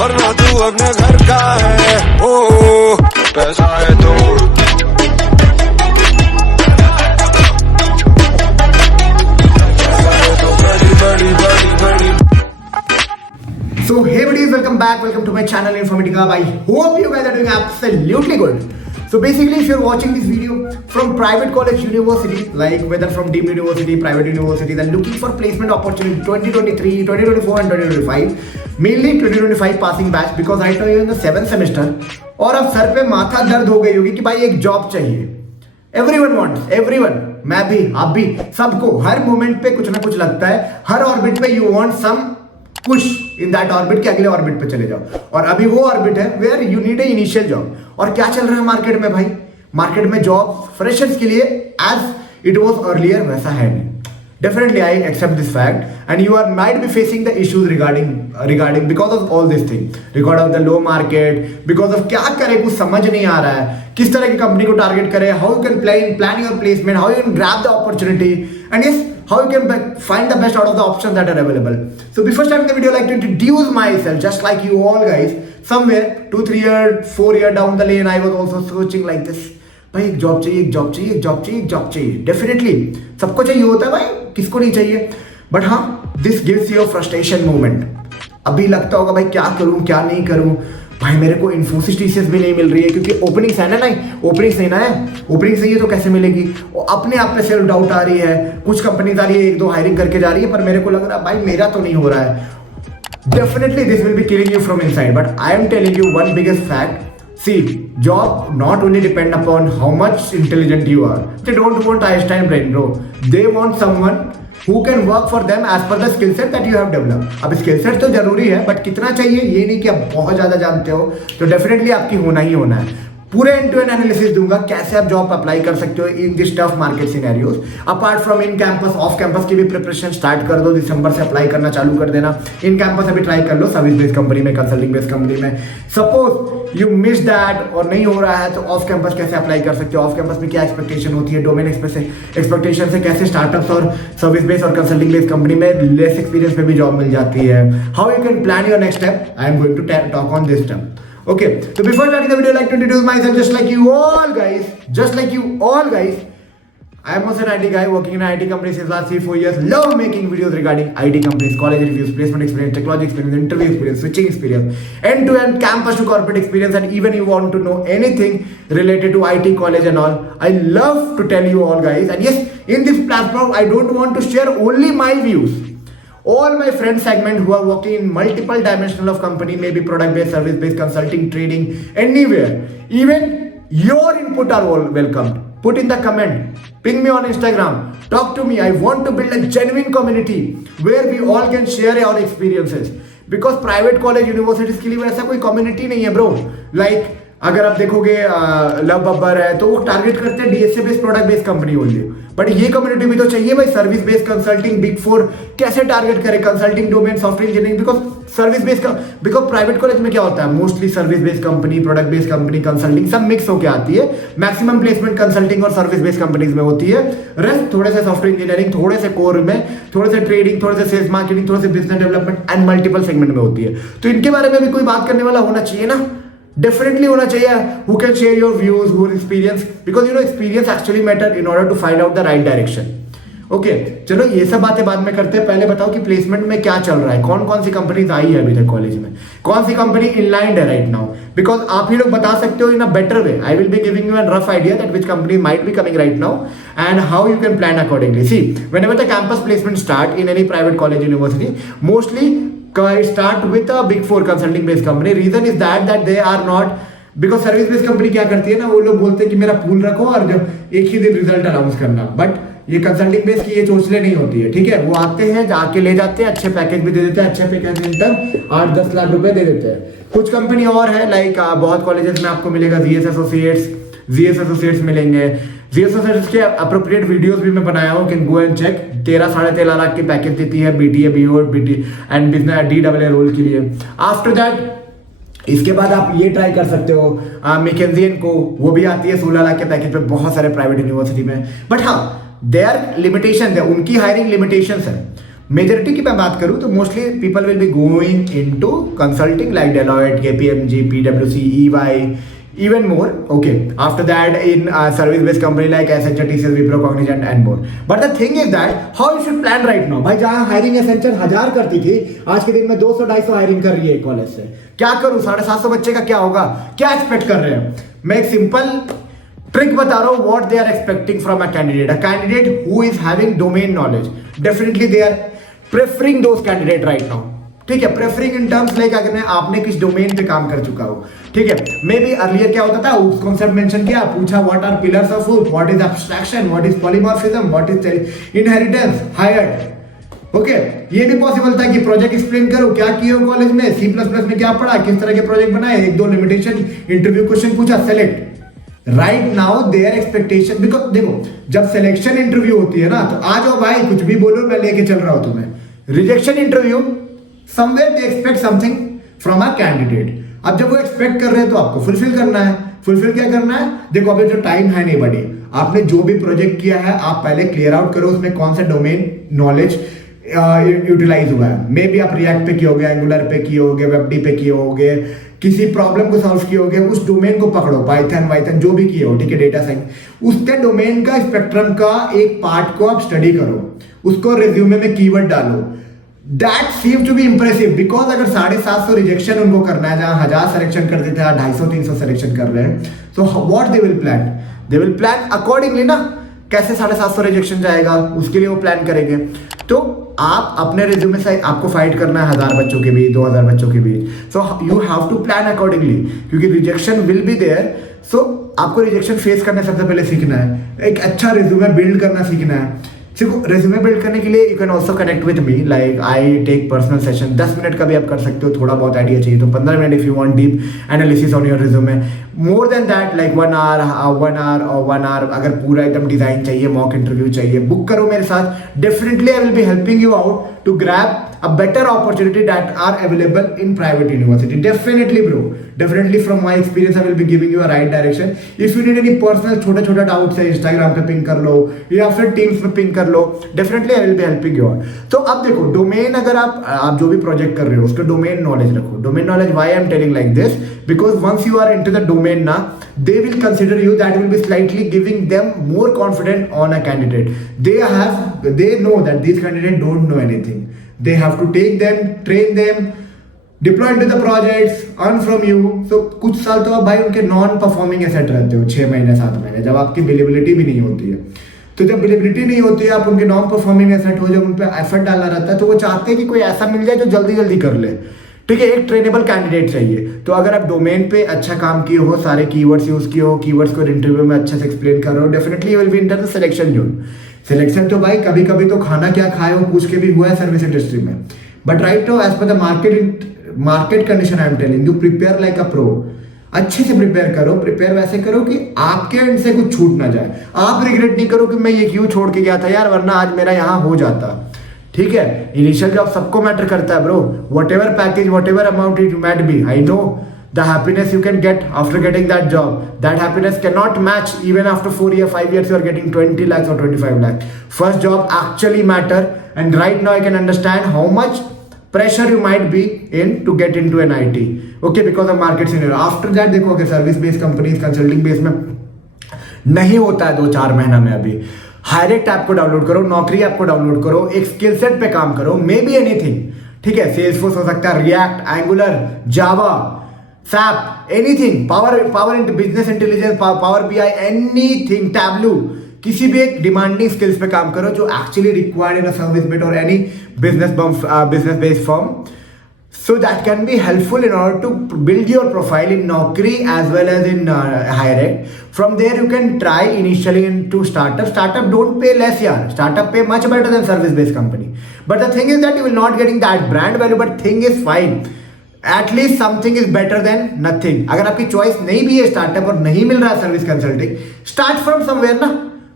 वरना तू अपने घर का है। ओ पैसा है तो बड़ी बड़ी बड़ी। So hey buddies, welcome back, welcome to my channel Informatica. I hope you guys are doing absolutely good. So basically, if you're watching this video from private college university, like whether from deemed university, private universities, and looking for placement opportunity 2023, 2024 and 2025, mainly 2025 passing batch, because right now you're in the 7th semester, और अब sir पे माथा दर्द हो गई होगी कि भाई एक जॉब चाहिए। Everyone wants, everyone, मैं भी, आप भी, सबको हर मोमेंट पे कुछ ना कुछ लगता है, हर ऑर्बिट पे you want some push in that orbit के अगले ऑर्बिट पे चले जाओ, और अभी वो ऑर्बिट है where you need a initial job. और क्या चल रहा है मार्केट में भाई? मार्केट में जॉब फ्रेशर्स के लिए एज इट वाज अर्लियर वैसा है नहीं। Definitely I accept this fact and you are might be facing the issues regarding because of all this thing, because of the low market, because of क्या करे कुछ समझ नहीं आ रहा है, किस तरह की कंपनी को टारगेट करे, how you can plan your placement, how you can grab the opportunity, and yes, how you can find the best out of the options that are available. So before starting the video, I like to introduce myself, just like you all guys. Somewhere 2-3 years 4 years down the lane, I was also searching like this. भाई एक job चाहिए, एक job चाहिए, एक job चाहिए, एक job चाहिए। Definitely सबको चाहिए होता है भाई, किसको नहीं चाहिए। बट हाँ, this gives you frustration moment. अभी लगता होगा भाई क्या करूं क्या नहीं करूं, भाई मेरे को इन्फोसिस टीसीएस भी नहीं मिल रही है क्योंकि ओपनिंग्स है ना, नहीं ओपनिंग्स नहीं ना है, ओपनिंग्स नहीं है तो कैसे मिलेगी। और अपने आप पे सेल्फ डाउट आ रही है, कुछ कंपनीज आ रही है, 1-2 हायरिंग करके जा रही है, पर मेरे को लग रहा है भाई मेरा तो नहीं हो रहा है। Definitely this will be killing you from inside, but I am telling you one biggest fact. See, job not only depend upon how much intelligent you are. They don't want Einstein brain, bro. They want someone who can work for them as per the skill set that you have developed. अब skill set तो जरूरी है, but कितना चाहिए ये नहीं कि आप बहुत ज़्यादा जानते हो, तो डेफिनेटली आपकी होना ही होना है। पूरे एंड टू एंड एनालिसिस दूंगा कैसे आप जॉब अप्लाई कर सकते हो in this tough market scenarios. Apart from in campus, off campus की भी प्रिपरेशन स्टार्ट कर दो, दिसंबर से अप्लाई करना चालू कर देना। इन कैंपस अभी ट्राई कर लो, सर्विस बेस्ड कंपनी में, कंसल्टिंग बेस्ड कंपनी में। सपोज यू मिस दैट और नहीं हो रहा है तो ऑफ कैंपस कैसे अप्लाई कर सकते हो, ऑफ कैंपस में क्या एक्सपेक्टेशन होती है, डोमेन एक्सपेक्टेशन से कैसे स्टार्टअप्स और सर्विस बेस्ड और कंसल्टिंग बेस्ड कंपनी में लेस एक्सपीरियंस में भी जॉब मिल जाती है। How you can plan your next step, I am going to talk on this step. Okay, so before starting the video, I'd like to introduce myself just like you all guys. I am also an IT guy working in an IT company since last 3-4 years. Love making videos regarding IT companies, college reviews, placement experience, technology experience, interview experience, switching experience, end-to-end campus to corporate experience, and even you want to know anything related to IT, college and all. I love to tell you all guys, and yes, in this platform, I don't want to share only my views. All my friends segment who are working in multiple dimensional of company, maybe product based, service based, consulting, trading, anywhere. Even your input are all welcomed. Put in the comment, ping me on Instagram, talk to me. I want to build a genuine community where we all can share our experiences. Because private college universities के लिए वैसा कोई community नहीं है bro. Like अगर आप देखोगे love Babbar है तो वो टारगेट करते हैं DSA based, product based company only. But ये कम्युनिटी भी तो चाहिए भाई, सर्विस बेस्ड कंसल्टिंग, बिग 4 कैसे टारगेट करे, consulting domain, software engineering, because service based because private college में क्या होता है, mostly service based company, product based company, consulting सब मिक्स होकर आती है। मैक्सिमम प्लेसमेंट कंसल्टिंग और सर्विस बेस्ड कंपनीज में होती है, रेस्ट थोड़े से सॉफ्टवेयर इंजीनियरिंग, थोड़े से कोर में, थोड़े से ट्रेडिंग, थोड़े से सेल्स मार्केटिंग, थोड़े से business development and multiple segment में होती है। तो इनके बारे में भी कोई बात करने वाला होना चाहिए ना, डेफिनेटली होना चाहिए, who can share your views, who experience, because you know experience actually matter in order to find out the right direction. Okay, चलो ये सब बातें बाद में करते हैं। पहले बताओ कि प्लेसमेंट में क्या चल रहा है, कौन कौन सी कंपनीज आई है अभी तक कॉलेज में, कौन सी कंपनी इनलाइंड है राइट नाउ, बिकॉज आप ही लोग बता सकते हो in a better way. I will be giving you an rough idea that which company might be coming right now and how you can plan accordingly. See, whenever the campus placement start in any private college university, mostly start with a big 4 consulting based company. Reason is that they are not, because service based company क्या करती है ना, वो लोग बोलते हैं कि मेरा पूल रखो और जब एक ही दिन रिजल्ट अनाउंस करना, बट ये कंसल्टिंग बेस्ड की ये चोचले नहीं होती है, ठीक है। वो आते हैं, जाके ले जाते हैं, अच्छे पैकेज भी दे देते हैं, अच्छे पैकेज तक 8-10 लाख रुपए दे देते हैं। कुछ कंपनी और है लाइक बहुत कॉलेजेस में आपको मिलेगा जीएस एसोसिएट्स मिलेंगे। जीएस एसोसिएट्स के अप्रोप्रिएट वीडियोस भी मैं बनाया हूँ, can go and check. 13-13.5 lakh की पैकेज देती है BTA, BO, BT and business DWA role के लिए। आफ्टर दैट इसके बाद आप ये ट्राई कर सकते हो मैकेंजी एंड को, वो भी आती है 16 लाख के पैकेज पे बहुत सारे प्राइवेट यूनिवर्सिटी में। बट हाँ, देयर लिमिटेशन है, उनकी हायरिंग लिमिटेशंस है। मेजोरिटी की मैं बात करूँ तो mostly people will be going into consulting like Deloitte, KPMG, पीडब्ल्यूसी, EY, even more. Okay, after that in service based company like Accenture, TCS, Wipro, Cognizant and more. But the thing is that how you should plan right now. भाई जहाँ hiring Accenture 1000 करती थी, आज के दिन में 200-250 hiring कर रही है कॉलेज से. क्या करूँ? 750 बच्चे का क्या होगा? क्या एक्सपेक्ट कर रहे हैं? मैं एक सिंपल ट्रिक बता रहा हूँ. what they are expecting from a candidate who is having domain knowledge. Definitely they are preferring those candidate right now. ठीक है, प्रेफरिंग इन टर्म्स लाइक अगर आपने किस डोमेन पे काम कर चुका हो. ठीक है, मे बी अर्लियर क्या होता था, उस कॉन्सेप्ट मेंशन किया, पूछा what are pillars of root, what is abstraction, what is polymorphism, what is inheritance, hired. Okay, ये भी पॉसिबल था कि प्रोजेक्ट एक्सप्लेन करो, क्या किए हो कॉलेज में, C++ में क्या पढ़ा, किस तरह के प्रोजेक्ट बनाए, 1-2 लिमिटेशन, इंटरव्यू क्वेश्चन पूछा, select. Right now their expectation, because देखो जब सिलेक्शन इंटरव्यू होती है ना, तो आ जाओ भाई कुछ भी बोलो, मैं लेके चल रहा हूं तुम्हें. Rejection interview somewhere they expect something from a candidate. अब जब वो एक्सपेक्ट कर रहे हैं तो आपको फुलफिल करना है. फुलफिल क्या करना है? देखो अभी जो टाइम है नहीं बड़ी, आपने जो भी प्रोजेक्ट किया है आप पहले क्लियर आउट करो उसमें कौन सा डोमेन नॉलेज यूटिलाइज हुआ है. मे बी आप रिएक्ट पे किए होगे, एंगुलर पे किए होगे, वेबडी पे किए होगे, किसी प्रॉब्लम को सॉल्व किए होगे, उस डोमेन को पकड़ो, पाइथन जो भी किए हो, ठीक है, डेटा साइंस, उसके डोमेन का स्पेक्ट्रम का एक पार्ट को आप स्टडी करो, उसको रिज्यूमे में कीवर्ड डालो. That seems to be impressive because अगर 750 रिजेक्शन उनको करना है, जहाँ 1000 सिलेक्शन कर देते हैं, 250-300 सिलेक्शन कर रहे हैं, so what they will plan? They will plan accordingly ना. कैसे 750 रिजेक्शन जाएगा उसके लिए वो प्लान करेंगे. तो आप अपने रिज्यूमे से आपको फाइट करना है 1000 बच्चों के बीच, 2000 बच्चों के बीच, so you have to plan accordingly, क्योंकि rejection will be there. So आपको रिजेक्शन फेस करना सबसे पहले सीखना है, एक अच्छा रिज्यूमे बिल्ड करना सीखना है. देखो रेज्यूमे बिल्ड करने के लिए you can also connect with me, like I take personal session. 10 minute का भी आप कर सकते हो, थोड़ा बहुत आइडिया चाहिए तो 15 minute if you want deep analysis on your resume. More than that like 1 hour अगर पूरा एकदम डिजाइन चाहिए, मॉक इंटरव्यू चाहिए, बुक करो मेरे साथ. Definitely I will be helping you out to grab a better opportunity that are available in private university. Definitely bro, definitely from my experience I will be giving you a right direction. If you need any personal छोटा doubts है, Instagram पे ping कर लो या फिर Teams पे ping कर लो, definitely I will be helping you out. तो अब देखो डोमेन, अगर आप जो भी प्रोजेक्ट कर रहे हो उसका डोमेन नॉलेज रखो. Domain knowledge, why I am telling like this, because once you are into the domain ना, they will consider you, that will be slightly giving them more confident on a candidate. They know that these candidates don't know anything. They have to take them, train them, deploy into the projects, earn from you. So कुछ साल तो आप भाई उनके non performing asset रहते हो, 6 महीने 7 महीने, जब आपकी बिलिबिलिटी भी नहीं होती है. तो जब बिलिबिलिटी नहीं होती है, आप उनके नॉन परफॉर्मिंग एसेट हो, जब उन पर एफर्ट डालना रहता है, तो वो चाहते हैं कि कोई ऐसा मिल जाए जो जल्दी कर ले. ठीक है, एक ट्रेनेबल कैंडिडेट चाहिए. तो अगर आप डोमेन पे अच्छा काम किए हो, सारे कीवर्ड्स यूज किए हो, कीवर्ड्स को इंटरव्यू में अच्छे से एक्सप्लेन कर रहे हो, definitely you will be enter the selection zone. Selection तो भाई कभी कभी तो खाना क्या खाए हो पूछ के भी हुआ है सर्विस इंडस्ट्री में. But right now as per the market condition I am telling you, prepare like a pro. अच्छे से प्रिपेयर करो, प्रिपेयर वैसे करो कि आपके एंड से कुछ छूट ना जाए. आप रिग्रेट नहीं करो कि मैं ये क्यों छोड़ के गया था यार, वरना आज मेरा यहाँ हो जाता. ठीक है, इनिशियल जॉब सबको मैटर करता है bro. What ever package, what ever amount it might be, I know the happiness you can get after getting that job, that happiness cannot match even after 4 years 5 years you are getting 20 lakhs or 25 lakhs. First job actually matter, and right now I can understand how much pressure you might be in to get into an IT, okay, because of market scenario. After that देखो अगर service based companies consulting base में नहीं होता है 2-4 महीना में, अभी हायरेक्ट app को डाउनलोड करो, नौकरी ऐप को डाउनलोड करो, एक स्किल सेट पे काम करो, मे बी एनीथिंग. ठीक है, सेल्सफोर्स हो सकता है, रिएक्ट, एंगुलर, जावा, SAP, anything, power into business intelligence, power BI, anything, Tableau, किसी भी एक डिमांडिंग स्किल्स पे काम करो जो actually required in a service based or any business based firm. So that can be helpful in order to build your profile in Naukri as well as in Hirect. From there you can try initially into startup. Startup don't pay less yaar. Startup pay much better than service based company. But the thing is that you will not getting that brand value, but thing is fine. At least something is better than nothing. अगर आपकी choice नहीं भी है startup और नहीं मिल रहा है service consulting, start from somewhere ना.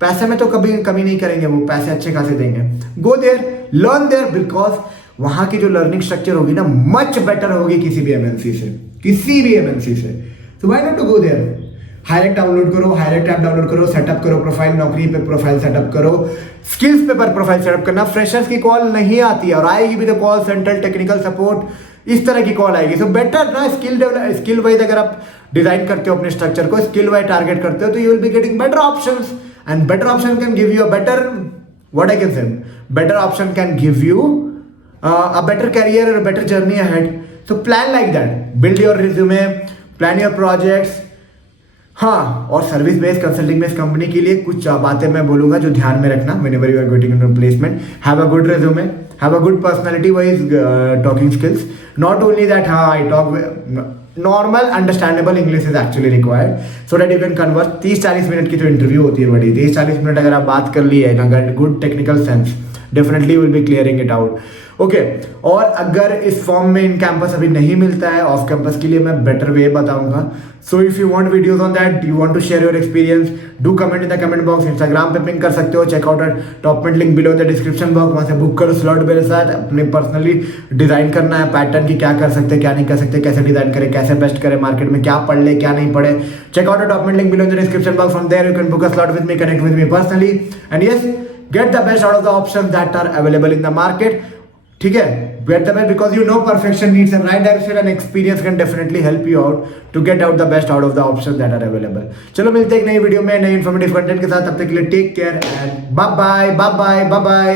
पैसे में तो कभी कमी नहीं करेंगे, वो पैसे अच्छे खासे देंगे. Go there, learn there, because वहां की जो लर्निंग स्ट्रक्चर होगी ना मच बेटर होगी किसी भी एमएनसी से. So why not to go there. Hirect download करो, हायरेक्ट ऐप डाउनलोड करो, सेटअप करो प्रोफाइल, नौकरी पे प्रोफाइल सेटअप करो, स्किल्स पे पर प्रोफाइल सेटअप करना। फ्रेशर्स की कॉल नहीं आती है और आएगी भी तो कॉल सेंटर, टेक्निकल सपोर्ट, इस तरह की कॉल आएगी। सो बेटर ना स्किल वाइज अगर आप डिजाइन करते हो अपने स्ट्रक्चर को, स्किल वाइज टारगेट करते हो, तो you will be getting better options and better option can give you a better, what I can say, better option can give you a better career or a better journey ahead. So plan like that, build your resume, plan your projects. हाँ, और service based consulting based company के लिए कुछ बातें मैं बोलूंगा जो ध्यान में रखना whenever you are getting into placement. Have a good resume, have a good personality wise talking skills. Not only that, हाँ, I talk normal understandable English is actually required so that you can converse. 30-40 minute की जो interview होती है बड़ी, 30-40 minute अगर आप बात कर ली है ना, good technical sense, definitely will be clearing it out. Okay, और अगर इस फॉर्म में इन कैंपस अभी नहीं मिलता है, ऑफ कैंपस के लिए मैं बेटर वे बताऊंगा। So if you want videos on that, you want to share your experience, do comment in the comment box. Instagram पे पिंग कर सकते हो, चेक आउट टॉप में link below in the description box, वहां से book करो slot मेरे साथ। अपने पर्सनली डिजाइन करना है पैटर्न की, क्या कर सकते हैं क्या नहीं कर सकते, कैसे डिजाइन करें, कैसे बेस्ट करें, मार्केट में क्या पढ़ ले क्या नहीं पढ़े, चेक आउट टॉप में link below in the description box. From there you can book a slot with me, connect with me personally and yes, get the best out of the options that are available in the market. ठीक है, get the best because you know perfection needs a right direction and experience can definitely help you out to get out the best out of the options that are available. चलो मिलते हैं एक नई video में नए informative content के साथ। तब तक के लिए take care and bye bye bye bye bye bye.